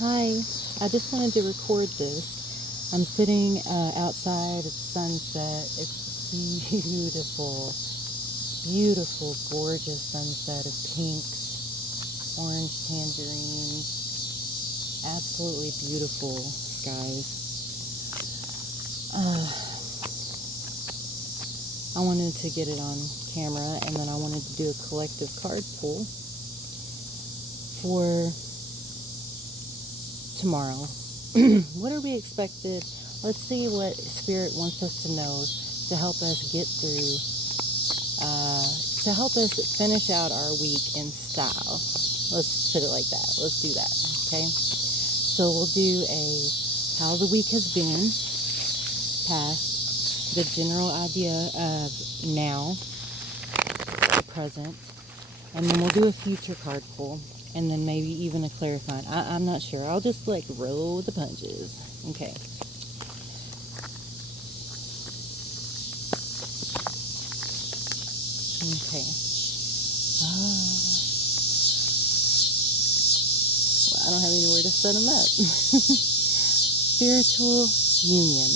Hi, I just wanted to record this. I'm sitting outside at sunset. It's beautiful, beautiful, gorgeous sunset of pinks, orange tangerines, absolutely beautiful skies. I wanted to get it on camera, and then I wanted to do a collective card pull for tomorrow. What are we expected? Let's see what Spirit wants us to know to help us get through, to help us finish out our week in style. Let's just put it like that. Let's do that, okay? So we'll do a how the week has been, past, the general idea of now, the present, and then we'll do a future card pull. And then maybe even a clarifying. I'm not sure. I'll just roll with the punches. Okay. Okay. Well, I don't have anywhere to set them up. Spiritual union.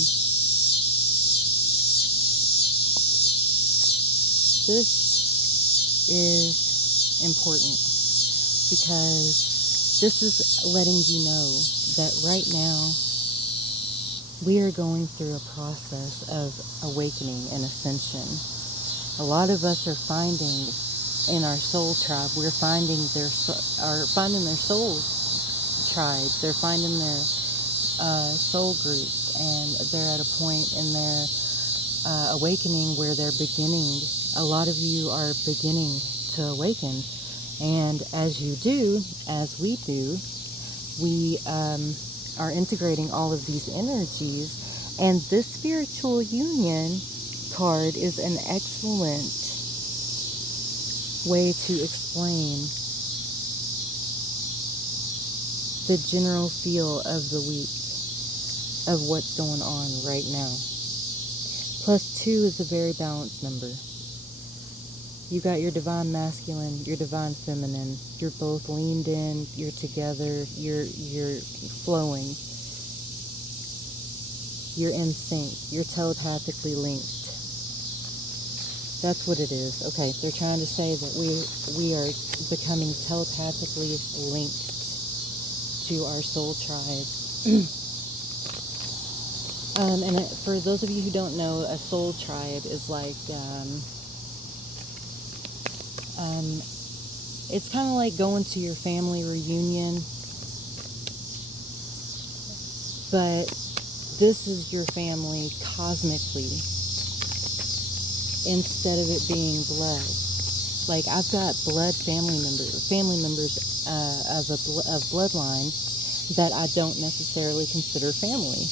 This is important, because this is letting you know that right now we are going through a process of awakening and ascension. A lot of us are finding in our soul tribe, we're finding their soul tribe. They're finding their soul groups, and they're at a point in their awakening where they're beginning. A lot of you are beginning to awaken. And as you do, as we do, we are integrating all of these energies. And this spiritual union card is an excellent way to explain the general feel of the week, of what's going on right now. +2 is a very balanced number. You got your divine masculine, your divine feminine. You're both leaned in, you're together, you're flowing. You're in sync, you're telepathically linked. That's what it is. Okay, they're trying to say that we are becoming telepathically linked to our soul tribes. And for those of you who don't know, a soul tribe is it's kind of like going to your family reunion, but this is your family cosmically instead of it being blood. Like, I've got family members of bloodline that I don't necessarily consider family,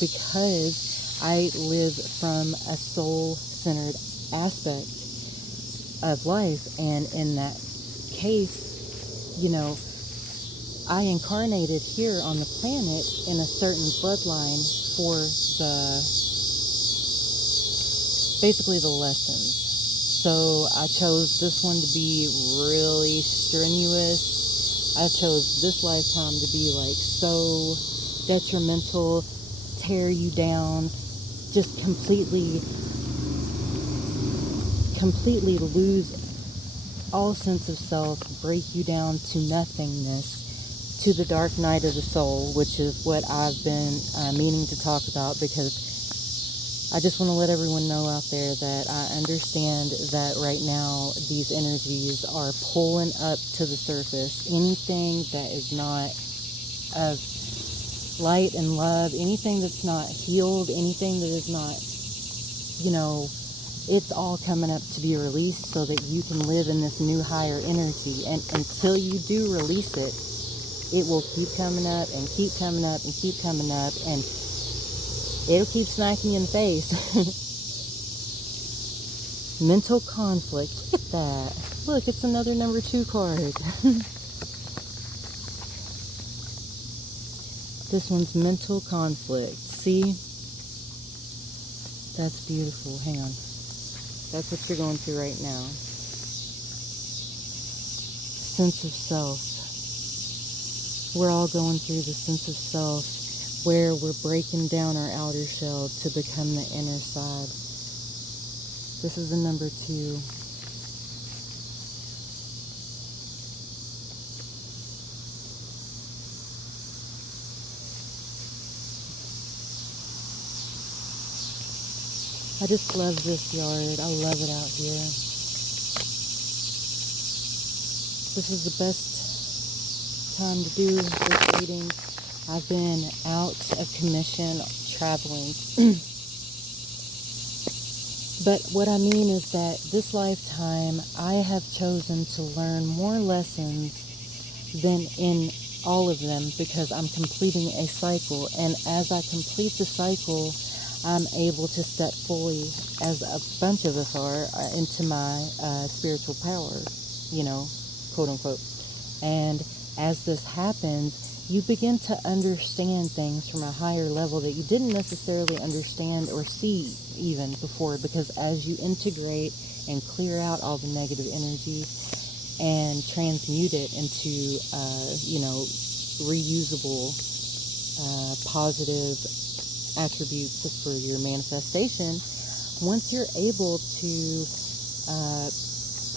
because I live from a soul-centered aspect of life, and in that case, I incarnated here on the planet in a certain bloodline for basically the lessons. So I chose this one to be really strenuous. I chose this lifetime to be so detrimental, tear you down, just completely lose all sense of self, break you down to nothingness, to the dark night of the soul, which is what I've been meaning to talk about, because I just want to let everyone know out there that I understand that right now these energies are pulling up to the surface. Anything that is not of light and love, anything that's not healed, anything that is not, it's all coming up to be released so that you can live in this new higher energy. And until you do release it, it will keep coming up and keep coming up and keep coming up, and it'll keep smacking you in the face. Mental conflict. Look at that. Look, it's another number 2 card. This one's mental conflict. See? That's beautiful. Hang on. That's what you're going through right now. Sense of self. We're all going through the sense of self where we're breaking down our outer shell to become the inner side. This is the number 2. I just love this yard. I love it out here. This is the best time to do this reading. I've been out of commission traveling. But what I mean is that this lifetime, I have chosen to learn more lessons than in all of them because I'm completing a cycle. And as I complete the cycle, I'm able to step fully, as a bunch of us are, into my spiritual power, quote unquote. And as this happens, you begin to understand things from a higher level that you didn't necessarily understand or see even before, because as you integrate and clear out all the negative energy and transmute it into, reusable, positive attributes for your manifestation, once you're able to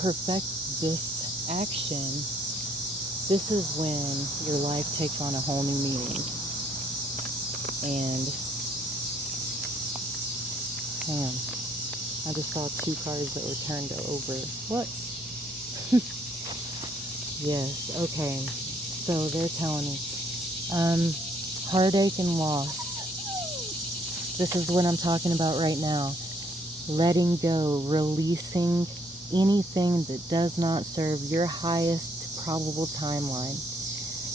perfect this action, this is when your life takes on a whole new meaning. And hang on, I just saw 2 cars that were turned over. What? Yes, okay. So they're telling me heartache and loss. This is what I'm talking about right now. Letting go, releasing anything that does not serve your highest probable timeline.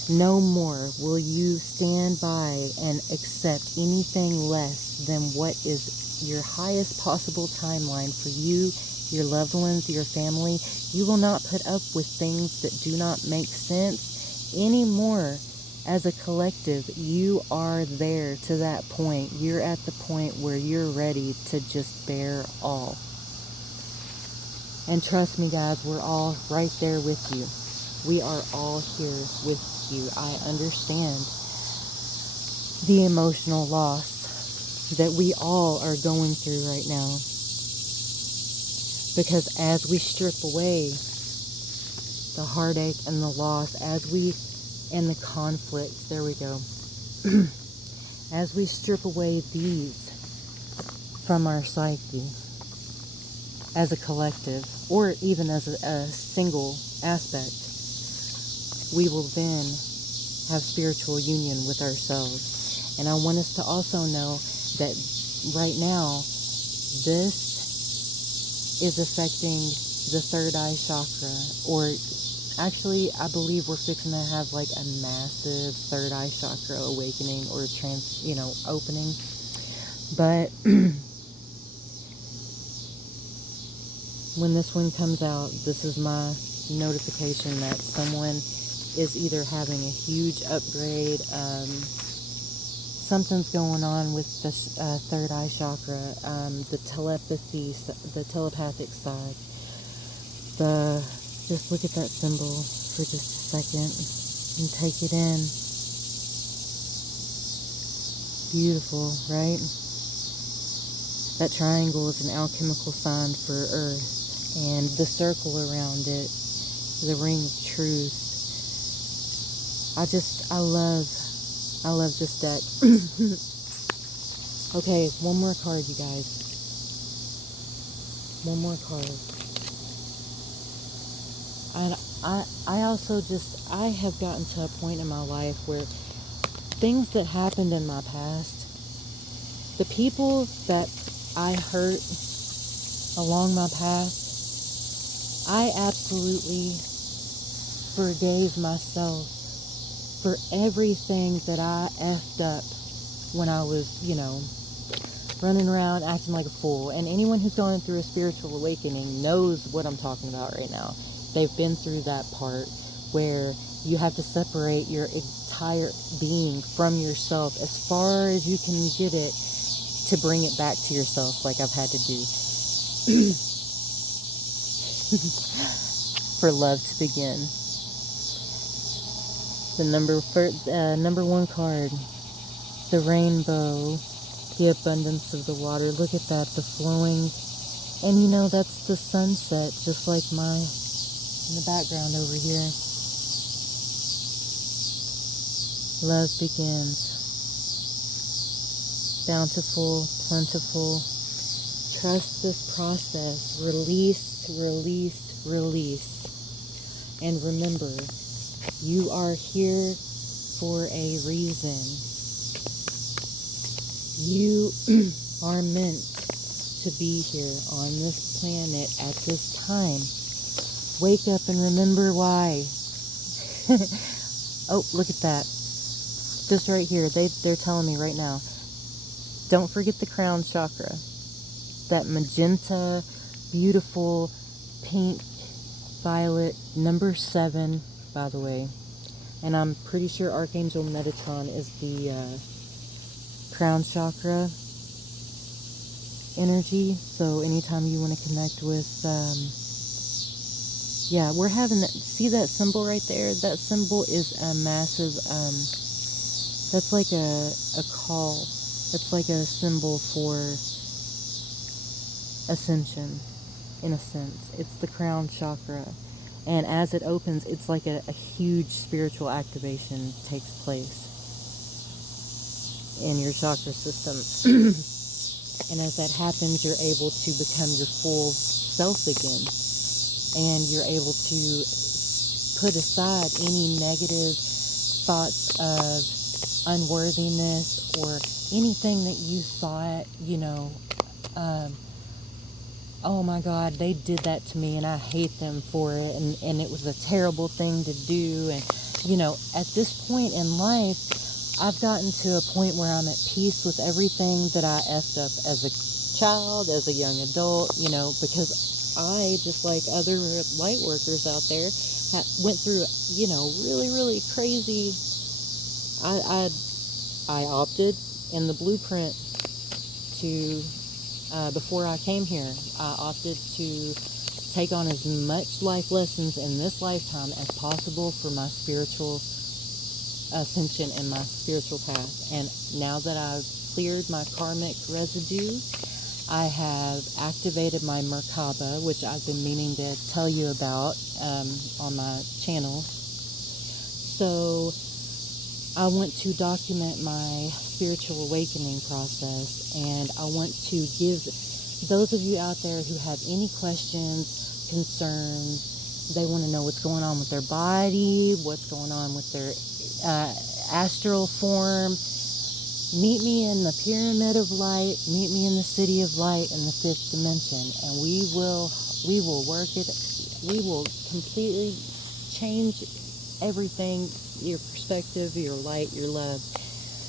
No more will you stand by and accept anything less than what is your highest possible timeline for you, your loved ones, your family. You will not put up with things that do not make sense anymore. As a collective, you are there to that point. You're at the point where you're ready to just bear all. And trust me, guys, we're all right there with you. We are all here with you. I understand the emotional loss that we all are going through right now. Because as we strip away the heartache and the loss, and the conflict, there we go. As we strip away these from our psyche, as a collective, or even as a single aspect, we will then have spiritual union with ourselves. And I want us to also know that right now, this is affecting the third eye chakra, or actually, I believe we're fixing to have like a massive third eye chakra awakening or opening. But when this one comes out, this is my notification that someone is either having a huge upgrade, something's going on with the third eye chakra, the telepathic side, just look at that symbol for just a second and take it in. Beautiful, right? That triangle is an alchemical sign for Earth, and the circle around it, the ring of truth. I love this deck. Okay, one more card, you guys. One more card. And I have gotten to a point in my life where things that happened in my past, the people that I hurt along my path, I absolutely forgave myself for everything that I effed up when I was, running around acting like a fool. And anyone who's going through a spiritual awakening knows what I'm talking about right now. They've been through that part where you have to separate your entire being from yourself as far as you can get it to bring it back to yourself, like I've had to do. For love to begin. The number one card, the rainbow, the abundance of the water. Look at that, the flowing, and you know that's the sunset, just like in the background over here. Love begins. Bountiful, plentiful. Trust this process. Release, release, release. And remember, you are here for a reason. You are meant to be here on this planet at this time. Wake up and remember why. Oh, look at that. Just right here, they're telling me right now. Don't forget the crown chakra. That magenta, beautiful, pink, violet, number 7, by the way. And I'm pretty sure Archangel Metatron is the crown chakra energy. So anytime you want to connect with, yeah, we're having that. See that symbol right there? That symbol is a massive, that's like a call. It's like a symbol for ascension, in a sense. It's the crown chakra. And as it opens, it's like a huge spiritual activation takes place in your chakra system. And as that happens, you're able to become your full self again. And you're able to put aside any negative thoughts of unworthiness or anything that you thought, oh my God, they did that to me and I hate them for it, and it was a terrible thing to do. And at this point in life, I've gotten to a point where I'm at peace with everything that I effed up as a child, as a young adult, because I, just like other light workers out there, went through, really, really crazy. I opted in the blueprint to, before I came here, I opted to take on as much life lessons in this lifetime as possible for my spiritual ascension and my spiritual path. And now that I've cleared my karmic residue, I have activated my Merkaba, which I've been meaning to tell you about on my channel. So I want to document my spiritual awakening process, and I want to give those of you out there who have any questions, concerns, they want to know what's going on with their body, what's going on with their astral form, meet me in the pyramid of light, meet me in the city of light in the 5th dimension, and we will work it. We will completely change everything, your perspective, your light, your love.